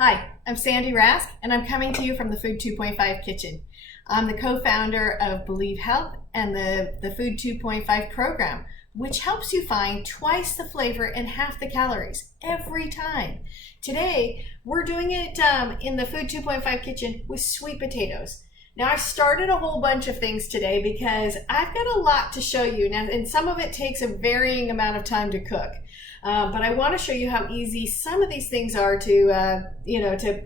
Hi, I'm Sandy Rask, and I'm coming to you from the Food 2.5 kitchen. I'm the co-founder of Believe Health and the Food 2.5 program, which helps you find twice the flavor and half the calories every time. Today, we're doing it in the Food 2.5 kitchen with sweet potatoes. Now, I started a whole bunch of things today because I've got a lot to show you, now, and some of it takes a varying amount of time to cook. But I want to show you how easy some of these things are to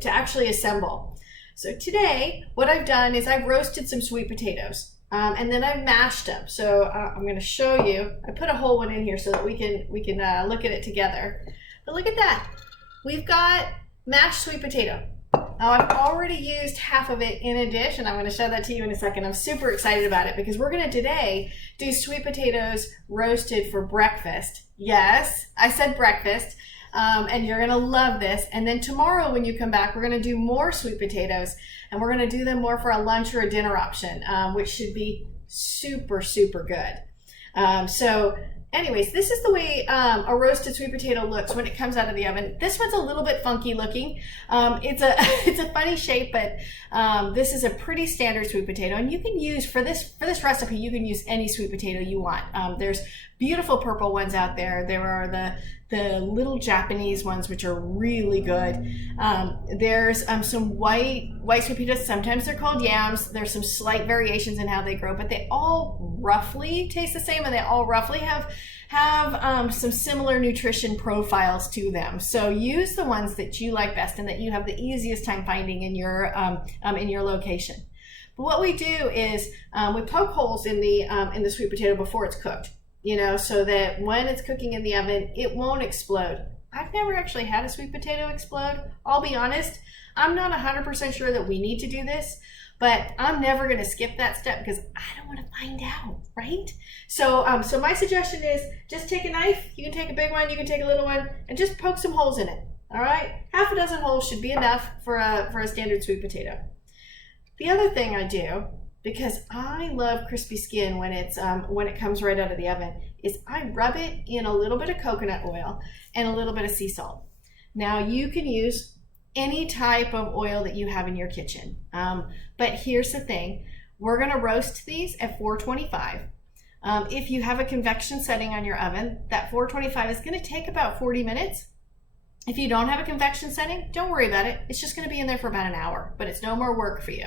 actually assemble. So today, what I've done is I've roasted some sweet potatoes, and then I've mashed them. So I'm going to show you. I put a whole one in here so that we can look at it together. But look at that. We've got mashed sweet potato. Now I've already used half of it in a dish, and I'm going to show that to you in a second. I'm super excited about it because we're going to today do sweet potatoes roasted for breakfast. Yes, I said breakfast, and you're going to love this. And then tomorrow when you come back, we're going to do more sweet potatoes, and we're going to do them more for a lunch or a dinner option, which should be super, super good. Anyways, this is the way a roasted sweet potato looks when it comes out of the oven. This one's a little bit funky looking. It's a funny shape, but this is a pretty standard sweet potato. And you can use, for this recipe, you can use any sweet potato you want. There's beautiful purple ones out there. There are the little Japanese ones, which are really good. There's some white sweet potatoes. Sometimes they're called yams. There's some slight variations in how they grow, but they all roughly taste the same, and they all roughly have some similar nutrition profiles to them. So use the ones that you like best and that you have the easiest time finding in your location. But what we do is we poke holes in the sweet potato before it's cooked, so that when it's cooking in the oven, it won't explode. I've never actually had a sweet potato explode. I'll be honest, I'm not 100% sure that we need to do this, but I'm never going to skip that step because I don't want to find out, right? So my suggestion is just take a knife. You can take a big one, you can take a little one, and just poke some holes in it, all right? Half a dozen holes should be enough for a standard sweet potato. The other thing I do, because I love crispy skin when it comes right out of the oven, is I rub it in a little bit of coconut oil and a little bit of sea salt. Now you can use any type of oil that you have in your kitchen, but here's the thing: we're going to roast these at 425. If you have a convection setting on your oven, that 425 is going to take about 40 minutes. If you don't have a convection setting, don't worry about it. It's just going to be in there for about an hour, but it's no more work for you.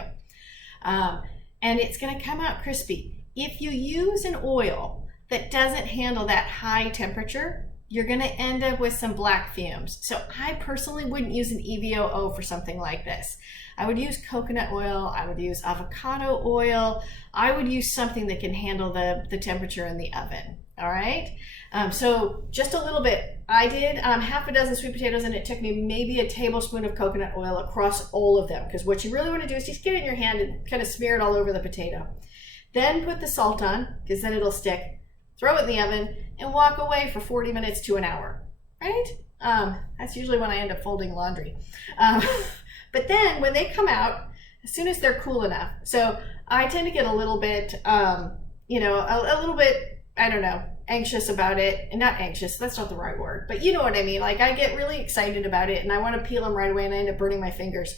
And it's going to come out crispy. If you use an oil that doesn't handle that high temperature, you're going to end up with some black fumes. So I personally wouldn't use an EVOO for something like this. I would use coconut oil. I would use avocado oil. I would use something that can handle the temperature in the oven. All right. So just a little bit. I did half a dozen sweet potatoes, and it took me maybe a tablespoon of coconut oil across all of them, because what you really want to do is just get it in your hand and kind of smear it all over the potato. Then put the salt on, because then it'll stick. Throw it in the oven and walk away for 40 minutes to an hour, right? That's usually when I end up folding laundry. But then when they come out, as soon as they're cool enough, so I tend to get a little bit, a little bit, I don't know, anxious about it. And not anxious, that's not the right word, but you know what I mean. Like, I get really excited about it and I want to peel them right away, and I end up burning my fingers.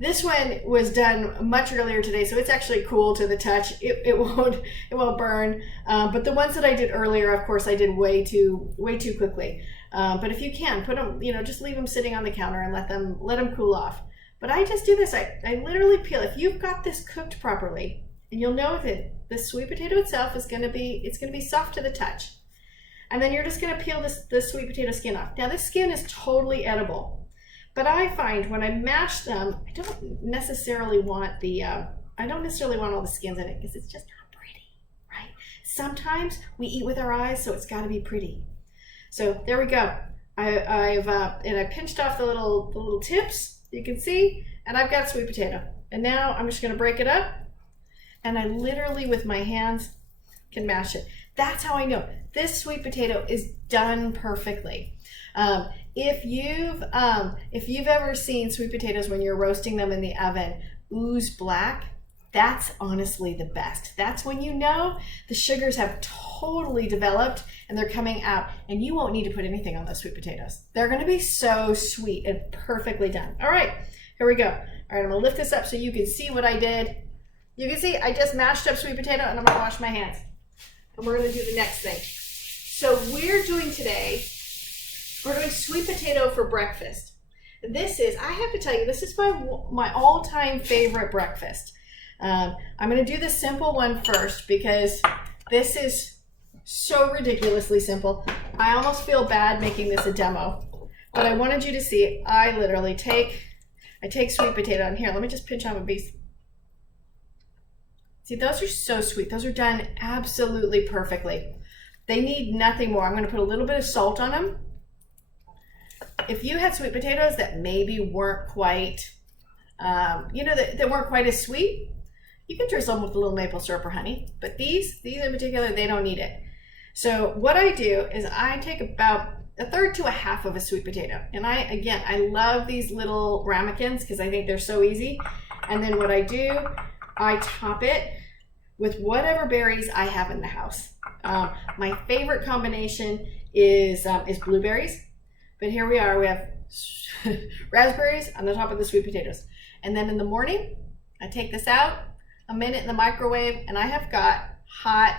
This one was done much earlier today, so it's actually cool to the touch. It won't burn. But the ones that I did earlier, of course, I did way too quickly. But if you can, put them, just leave them sitting on the counter and let them cool off. But I just do this. I literally peel. If you've got this cooked properly, and you'll know that the sweet potato itself is going to be soft to the touch. And then you're just going to peel the sweet potato skin off. Now, this skin is totally edible. But I find when I mash them, I don't necessarily want all the skins in it, because it's just not pretty, right? Sometimes we eat with our eyes, so it's got to be pretty. So there we go. I pinched off the little tips, you can see, and I've got sweet potato. And now I'm just going to break it up, and I literally with my hands can mash it. That's how I know this sweet potato is done perfectly. If you've ever seen sweet potatoes when you're roasting them in the oven ooze black, That's honestly the best. That's when you know the sugars have totally developed and they're coming out, and you won't need to put anything on those sweet potatoes. They're gonna be so sweet and perfectly done. All right, here we go. All right, I'm gonna lift this up so you can see what I did. You can see I just mashed up sweet potato, and I'm gonna wash my hands. And we're gonna do the next thing. So we're doing today, we're doing sweet potato for breakfast. This is, I have to tell you, this is my all-time favorite breakfast. I'm going to do the simple one first because this is so ridiculously simple. I almost feel bad making this a demo, but I wanted you to see, I literally take sweet potato, and here, let me just pinch on a piece. See, those are so sweet. Those are done absolutely perfectly. They need nothing more. I'm going to put a little bit of salt on them. If you had sweet potatoes that maybe weren't quite, that weren't quite as sweet, you can drizzle them with a little maple syrup or honey. But these in particular, they don't need it. So what I do is I take about a third to a half of a sweet potato. And I love these little ramekins because I think they're so easy. And then what I do, I top it with whatever berries I have in the house. My favorite combination is blueberries. But here we are, we have raspberries on the top of the sweet potatoes. And then in the morning, I take this out, a minute in the microwave, and I've got hot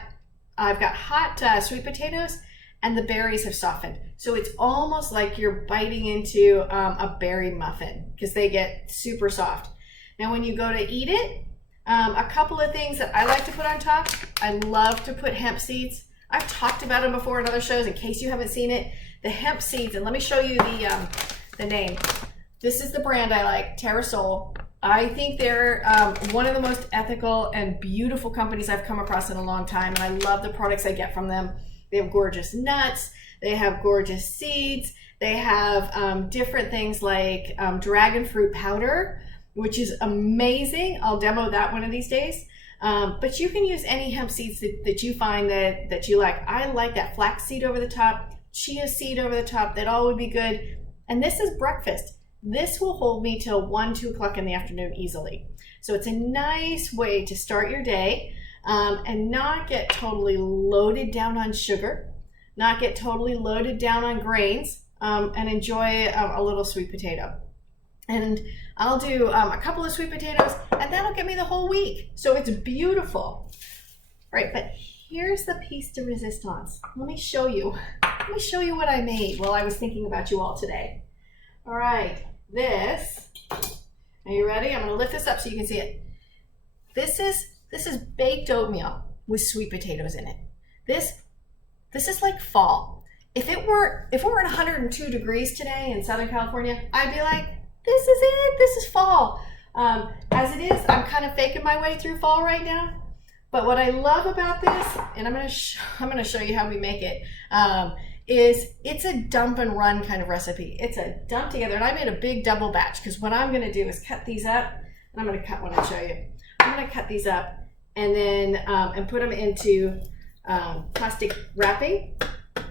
sweet potatoes, and the berries have softened. So it's almost like you're biting into a berry muffin because they get super soft. Now when you go to eat it, a couple of things that I like to put on top. I love to put hemp seeds. I've talked about them before in other shows in case you haven't seen it. The hemp seeds, and let me show you the name. This is the brand I like, Terrasol. I think they're one of the most ethical and beautiful companies I've come across in a long time, and I love the products I get from them. They have gorgeous nuts, they have gorgeous seeds, they have different things like dragon fruit powder, which is amazing. I'll demo that one of these days. But you can use any hemp seeds that you find that you like. I like that flax seed over the top, chia seed over the top, that all would be good. And this is breakfast. This will hold me till 1, 2 o'clock in the afternoon easily. So it's a nice way to start your day and not get totally loaded down on sugar, not get totally loaded down on grains, and enjoy a little sweet potato. And I'll do a couple of sweet potatoes, and that'll get me the whole week. So it's beautiful. Right, but here's the piece de resistance. Let me show you what I made while I was thinking about you all today. All right, are you ready? I'm gonna lift this up so you can see it. This is baked oatmeal with sweet potatoes in it. This is like fall. If it were at 102 degrees today in Southern California, I'd be like, this is it, this is fall. As it is, I'm kind of faking my way through fall right now. But what I love about this, and I'm gonna show you how we make it, is it's a dump and run kind of recipe. It's a dump together, and I made a big double batch because what I'm gonna do is cut these up, and I'm gonna cut when I show you. I'm gonna cut these up and then and put them into plastic wrapping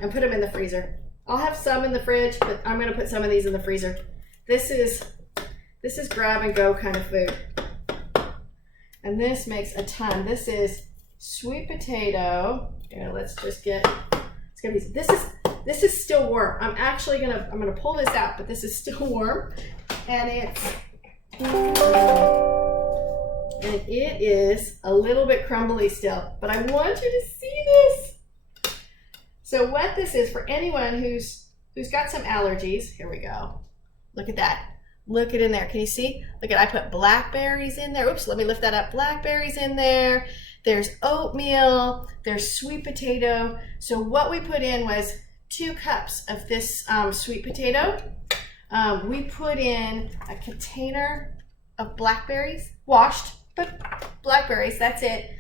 and put them in the freezer. I'll have some in the fridge, but I'm gonna put some of these in the freezer. This is grab and go kind of food. And this makes a ton. This is sweet potato. Here, let's get these. This is still warm. I'm gonna pull this out, but this is still warm. And it is a little bit crumbly still, but I want you to see this. So what this is for anyone who's got some allergies, here we go. Look at that. Look it in there. Can you see? Look at, I put blackberries in there. Oops, let me lift that up. Blackberries in there. There's oatmeal. There's sweet potato. So what we put in was 2 cups of this sweet potato. We put in a container of blackberries, washed, but blackberries, that's it.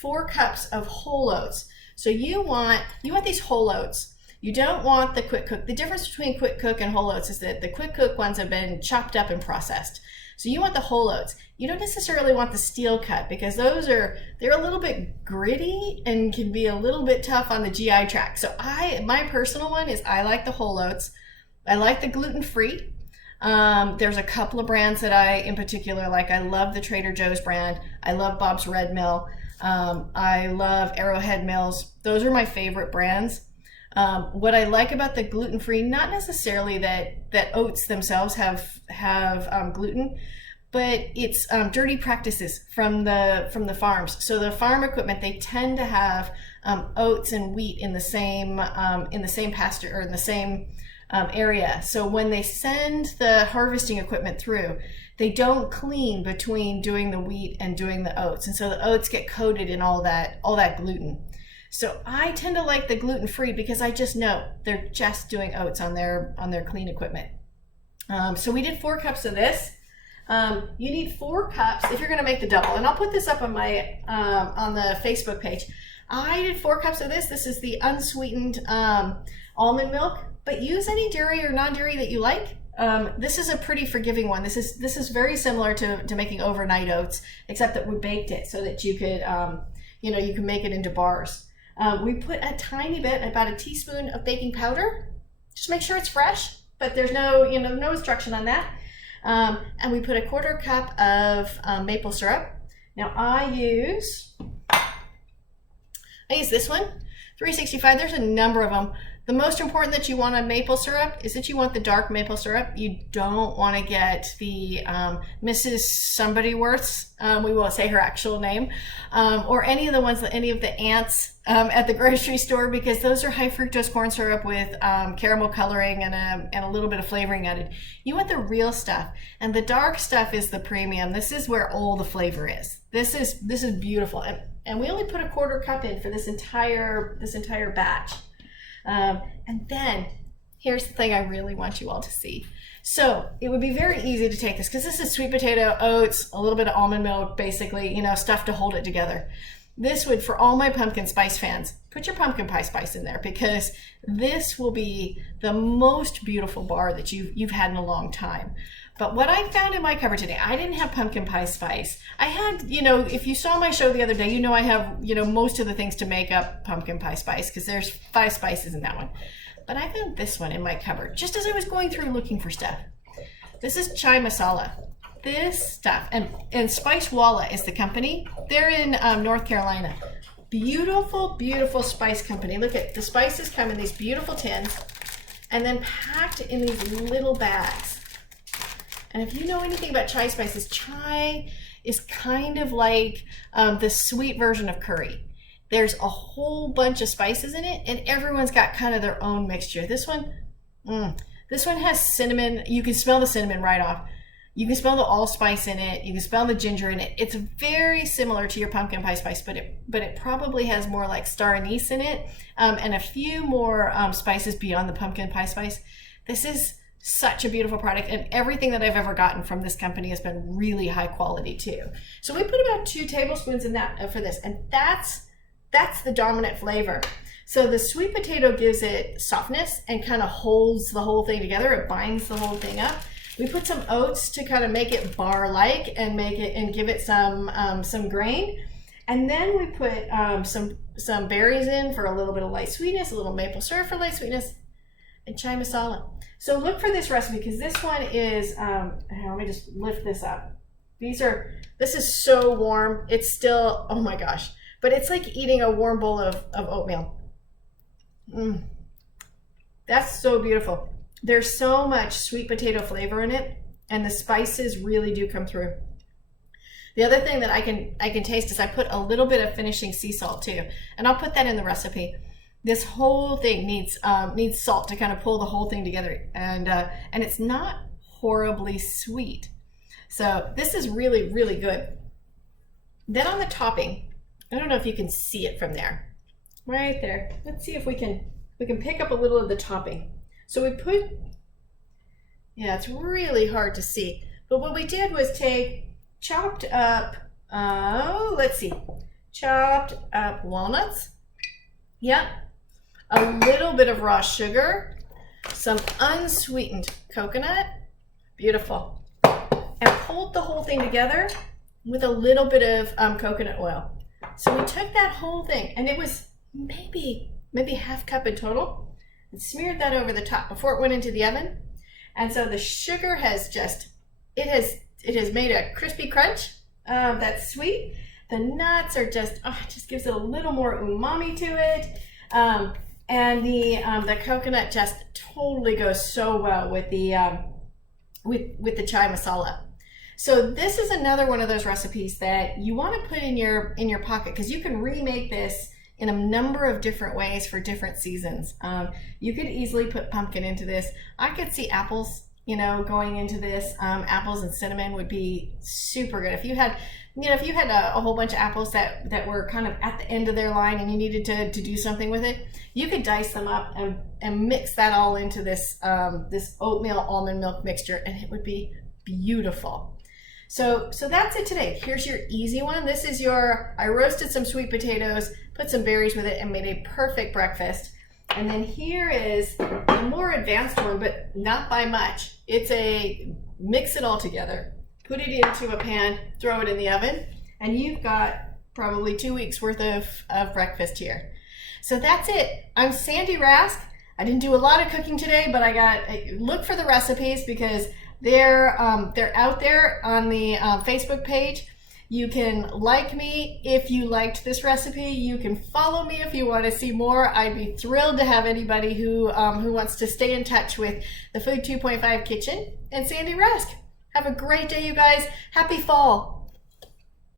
4 cups of whole oats. So you want these whole oats. You don't want the quick cook. The difference between quick cook and whole oats is that the quick cook ones have been chopped up and processed. So you want the whole oats. You don't necessarily want the steel cut because they're a little bit gritty and can be a little bit tough on the GI tract. So my personal one is I like the whole oats. I like the gluten-free. There's a couple of brands that I, in particular, like. I love the Trader Joe's brand. I love Bob's Red Mill. I love Arrowhead Mills. Those are my favorite brands. What I like about the gluten-free, not necessarily that oats themselves have gluten, but it's dirty practices from the farms. So the farm equipment, they tend to have oats and wheat in the same pasture or in the same area. So when they send the harvesting equipment through, they don't clean between doing the wheat and doing the oats, and so the oats get coated in all that gluten. So I tend to like the gluten-free because I just know they're just doing oats on their clean equipment. So we did 4 cups of this. You need 4 cups if you're going to make the double, and I'll put this up on my on the Facebook page. I did 4 cups of this. This is the unsweetened almond milk, but use any dairy or non-dairy that you like. This is a pretty forgiving one. This is very similar to making overnight oats, except that we baked it so that you could you can make it into bars. We put a tiny bit, about a teaspoon of baking powder. Just make sure it's fresh, but there's no instruction on that. And we put a 1/4 cup of maple syrup. Now I use this one, 365. There's a number of them. The most important that you want on maple syrup is that you want the dark maple syrup. You don't want to get the Mrs. Somebody Worth's, we won't say her actual name, or any of the ones, any of the aunts at the grocery store, because those are high fructose corn syrup with caramel coloring and a little bit of flavoring added. You want the real stuff, and the dark stuff is the premium. This is where all the flavor is. This is beautiful, and we only put a 1/4 cup in for this entire batch. And then here's the thing I really want you all to see. So it would be very easy to take this, because this is sweet potato, oats, a little bit of almond milk, basically, stuff to hold it together. This would, for all my pumpkin spice fans, put your pumpkin pie spice in there, because this will be the most beautiful bar that you've had in a long time. But what I found in my cupboard today, I didn't have pumpkin pie spice. I had, if you saw my show the other day, I have, most of the things to make up pumpkin pie spice, because there's 5 spices in that one. But I found this one in my cupboard, just as I was going through looking for stuff. This is chai masala. This stuff, and Spice Walla is the company. They're in North Carolina. Beautiful, beautiful spice company. Look at the spices come in these beautiful tins, and then packed in these little bags. And if you know anything about chai spices, chai is kind of like the sweet version of curry. There's a whole bunch of spices in it, and everyone's got kind of their own mixture. This one has cinnamon. You can smell the cinnamon right off. You can smell the allspice in it. You can smell the ginger in it. It's very similar to your pumpkin pie spice, but it probably has more like star anise in it, and a few more spices beyond the pumpkin pie spice. This is such a beautiful product, and everything that I've ever gotten from this company has been really high quality too. So we put about 2 tablespoons in that for this, and that's the dominant flavor. So the sweet potato gives it softness and kind of holds the whole thing together. It binds the whole thing up. We put some oats to kind of make it bar-like and give it some grain. And then we put some berries in for a little bit of light sweetness, a little maple syrup for light sweetness, and chai masala. So look for this recipe, because this one is, let me just lift this up. This is so warm. It's still, oh my gosh, but it's like eating a warm bowl of oatmeal. That's so beautiful. There's so much sweet potato flavor in it, and the spices really do come through. The other thing that I can taste is I put a little bit of finishing sea salt too, and I'll put that in the recipe. This whole thing needs salt to kind of pull the whole thing together, and it's not horribly sweet. So this is really, really good. Then on the topping, I don't know if you can see it from there, right there. Let's see if we can pick up a little of the topping. So we put, it's really hard to see, but what we did was take chopped up walnuts. Yeah. A little bit of raw sugar, some unsweetened coconut, beautiful, and pulled the whole thing together with a little bit of coconut oil. So we took that whole thing, and it was maybe 1/2 cup in total, and smeared that over the top before it went into the oven. And so the sugar has just, it has made a crispy crunch that's sweet. The nuts are just, it just gives it a little more umami to it. And the coconut just totally goes so well with the with the chai masala. So this is another one of those recipes that you want to put in your pocket, because you can remake this in a number of different ways for different seasons. You could easily put pumpkin into this. I could see apples, going into this. Apples and cinnamon would be super good. If you had a whole bunch of apples that were kind of at the end of their line and you needed to do something with it, you could dice them up and mix that all into this this oatmeal almond milk mixture, and it would be beautiful. So that's it today. Here's your easy one. This is I roasted some sweet potatoes, put some berries with it, and made a perfect breakfast. And then here is a more advanced one, but not by much. It's a mix it all together, put it into a pan, throw it in the oven, and you've got probably 2 weeks worth of breakfast here. So that's it. I'm Sandy Rask. I didn't do a lot of cooking today, but look for the recipes, because they're out there on the Facebook page. You can like me if you liked this recipe. You can follow me if you want to see more. I'd be thrilled to have anybody who wants to stay in touch with the Food 2.5 Kitchen and Sandy Rask. Have a great day, you guys. Happy fall.